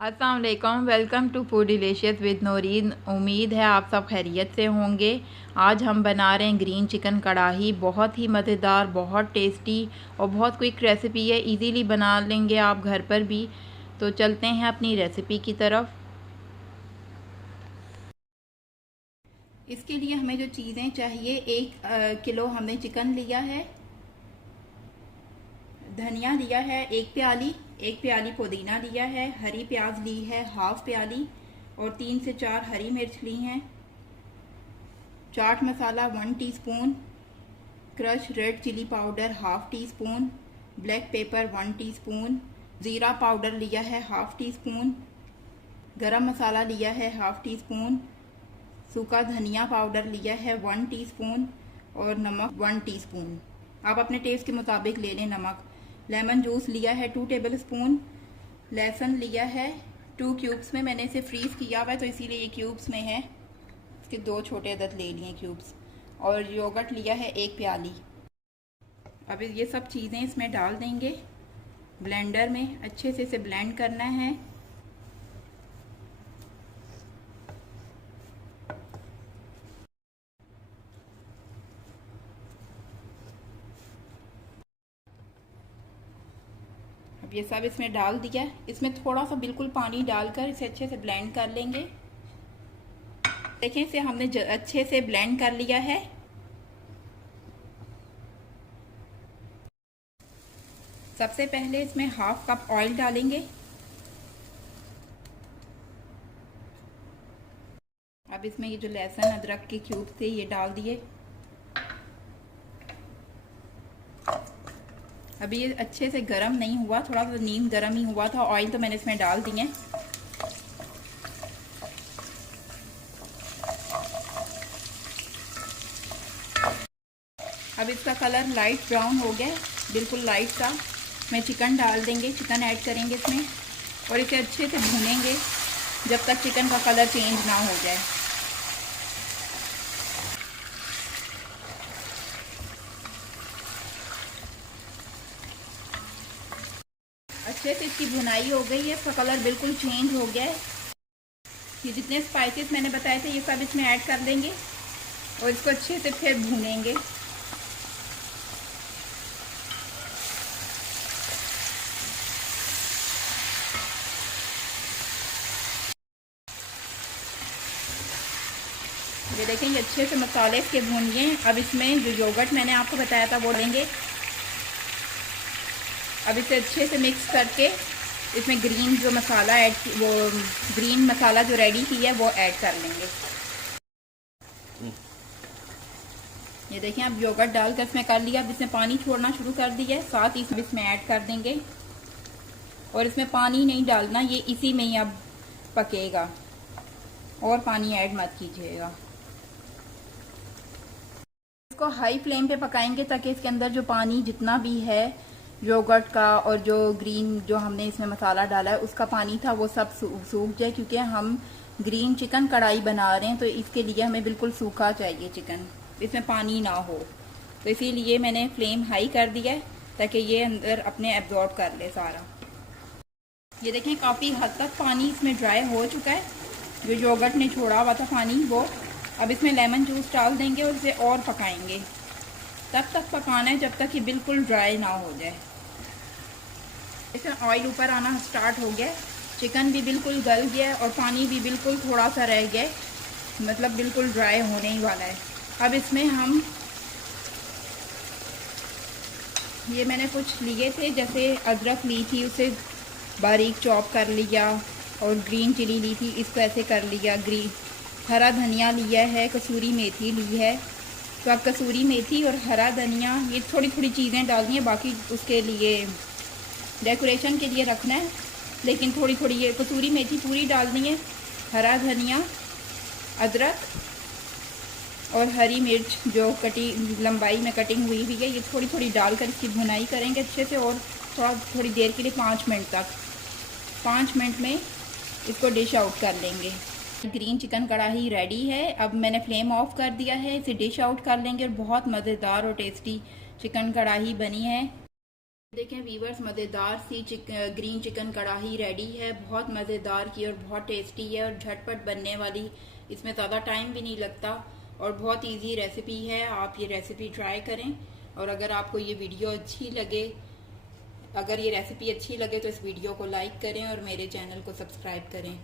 अस्सलाम वालेकुम। Welcome to food delicious with Naureen. उम्मीद है आप सब खैरियत से होंगे। आज हम बना रहे हैं ग्रीन चिकन कढ़ाई। बहुत ही मज़ेदार, बहुत टेस्टी और बहुत क्विक रेसिपी है। इजीली बना लेंगे आप घर पर भी। तो चलते हैं अपनी रेसिपी की तरफ। इसके लिए हमें जो चीज़ें चाहिए, 1 किलो हमने चिकन लिया है, धनिया लिया है 1 प्याली पुदीना लिया है, हरी प्याज ली है 1/2 प्याली और 3 से 4 हरी मिर्च ली हैं, chaat masala 1 teaspoon, crush red chilli powder 1/2 teaspoon, black pepper 1 teaspoon, ज़ीरा पाउडर लिया है 1/2 टीस्पून, गरम मसाला लिया है 1/2 टीस्पून, सूखा धनिया पाउडर लिया है 1 टीस्पून और नमक 1 टीस्पून। आप अपने टेस्ट के मुताबिक ले लें नमक। लेमन जूस लिया है 2 टेबल स्पून। लहसुन लिया है 2 क्यूब्स में, मैंने इसे फ्रीज किया हुआ है तो इसीलिए ये क्यूब्स में है। इसके 2 छोटे अदद ले लिए क्यूब्स। और योगर्ट लिया है 1 प्याली। अब ये सब चीज़ें इसमें डाल देंगे ब्लेंडर में। अच्छे से इसे ब्लेंड करना है। अब ये सब इसमें डाल दिया। इसमें थोड़ा सा बिल्कुल पानी डालकर इसे अच्छे से ब्लेंड कर लेंगे। देखें, इसे हमने अच्छे से ब्लेंड कर लिया है। सबसे पहले इसमें 1/2 कप ऑयल डालेंगे। अब इसमें ये जो लहसुन अदरक के क्यूब थे ये डाल दिए। अभी ये अच्छे से गरम नहीं हुआ, थोड़ा सा नीम गरम ही हुआ था। ऑयल तो मैंने इसमें डाल दिए। अब इसका कलर लाइट ब्राउन हो गया, बिल्कुल लाइट सा। इसमें चिकन डाल देंगे, चिकन ऐड करेंगे इसमें और इसे अच्छे से भूनेंगे जब तक चिकन का कलर चेंज ना हो जाए। अच्छे से इसकी भुनाई हो गई है, इसका कलर बिल्कुल चेंज हो गया है। ये जितने स्पाइसेस मैंने बताए थे ये सब इसमें ऐड कर देंगे और इसको अच्छे से फिर भूनेंगे। ये देखें, ये अच्छे से मसाले इसके भून गए। अब इसमें जो योगर्ट मैंने आपको बताया था वो लेंगे। अब इसे अच्छे से मिक्स करके इसमें ग्रीन जो मसाला वो ग्रीन मसाला जो रेडी किया है वो ऐड कर लेंगे। ये देखें, अब योगर्ट डालकर इसमें कर लिया। अब इसमें पानी छोड़ना शुरू कर दिया है, साथ ही इसमें ऐड कर देंगे। और इसमें पानी नहीं डालना, ये इसी में ही अब पकेगा और पानी ऐड मत कीजिएगा। इसको हाई फ्लेम पे पकाएंगे ताकि इसके अंदर जो पानी जितना भी है योगर्ट का और जो ग्रीन जो हमने इसमें मसाला डाला है उसका पानी था वो सब सूख जाए, क्योंकि हम ग्रीन चिकन कढ़ाई बना रहे हैं तो इसके लिए हमें बिल्कुल सूखा चाहिए चिकन, इसमें पानी ना हो। तो इसीलिए मैंने फ्लेम हाई कर दिया है ताकि ये अंदर अपने एब्जॉर्ब कर ले सारा। ये देखें, काफ़ी हद तक पानी इसमें ड्राई हो चुका है, जो योगर्ट ने छोड़ा हुआ था पानी वो। अब इसमें लेमन जूस डाल देंगे और इसे और पकाएंगे। तब तक पकाना है जब तक ये बिल्कुल ड्राई ना हो जाए। इसमें ऑयल ऊपर आना स्टार्ट हो गया, चिकन भी बिल्कुल गल गया और पानी भी बिल्कुल थोड़ा सा रह गया, मतलब बिल्कुल ड्राई होने ही वाला है। अब इसमें हम ये मैंने कुछ लिए थे, जैसे अदरक ली थी उसे बारीक चॉप कर लिया और ग्रीन चिली ली थी इसको ऐसे कर लिया। हरा धनिया लिया है, कसूरी मेथी ली है। तो अब कसूरी मेथी और हरा धनिया ये थोड़ी थोड़ी चीज़ें डालनी है, बाकी उसके लिए डेकोरेशन के लिए रखना है, लेकिन थोड़ी थोड़ी ये कसूरी मेथी पूरी डालनी है। हरा धनिया, अदरक और हरी मिर्च जो कटी लंबाई में कटिंग हुई हुई है ये थोड़ी थोड़ी डालकर इसकी भुनाई करेंगे अच्छे से और थोड़ी देर के लिए 5 मिनट तक। 5 मिनट में इसको डिश आउट कर लेंगे। ग्रीन चिकन कढ़ाई रेडी है। अब मैंने फ्लेम ऑफ कर दिया है, इसे डिश आउट कर लेंगे और बहुत मज़ेदार और टेस्टी चिकन कढ़ाई बनी है। देखें वीवर्स, मज़ेदार सी ग्रीन चिकन कढ़ाई रेडी है। बहुत मज़ेदार की और बहुत टेस्टी है और झटपट बनने वाली, इसमें ज़्यादा टाइम भी नहीं लगता और बहुत इजी रेसिपी है। आप ये रेसिपी ट्राई करें और अगर आपको ये वीडियो अच्छी लगे, अगर ये रेसिपी अच्छी लगे तो इस वीडियो को लाइक करें और मेरे चैनल को सब्सक्राइब करें।